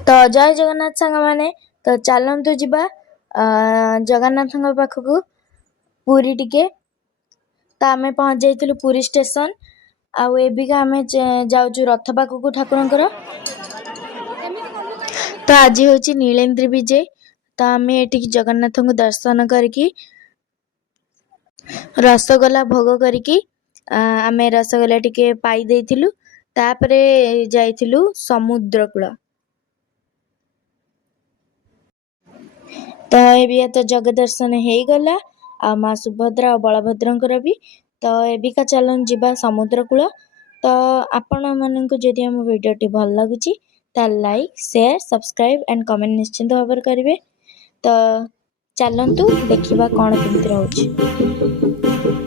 तो जय जगन्नाथ सांग मैंने तो चलतु जीवा जगन्नाथ पाखक पुरी टिके तो आम पहुँच जाइलु पुरी स्टेशन आबिका आम जाऊँ रथ पाखक ठाकुर तो आज हूँ नीलेन्द्री विजय तो आम ये जगन्नाथ को दर्शन करके रसगोला भोग करके आम रसगोला टिके पाई देइथिलु तापरे जाइथिलु समुद्र कूल तो ये तो जग दर्शन हो गला आ माँ सुभद्रा और बलभद्र भी तो एबिका चलन जीवा समुद्र कूल तो आपण मानक जदि आम भिडियोटी भल लगुच like share subscribe and comment निश्चिंत भाव करेंगे तो चलतु देखा कौन केमती रोचे।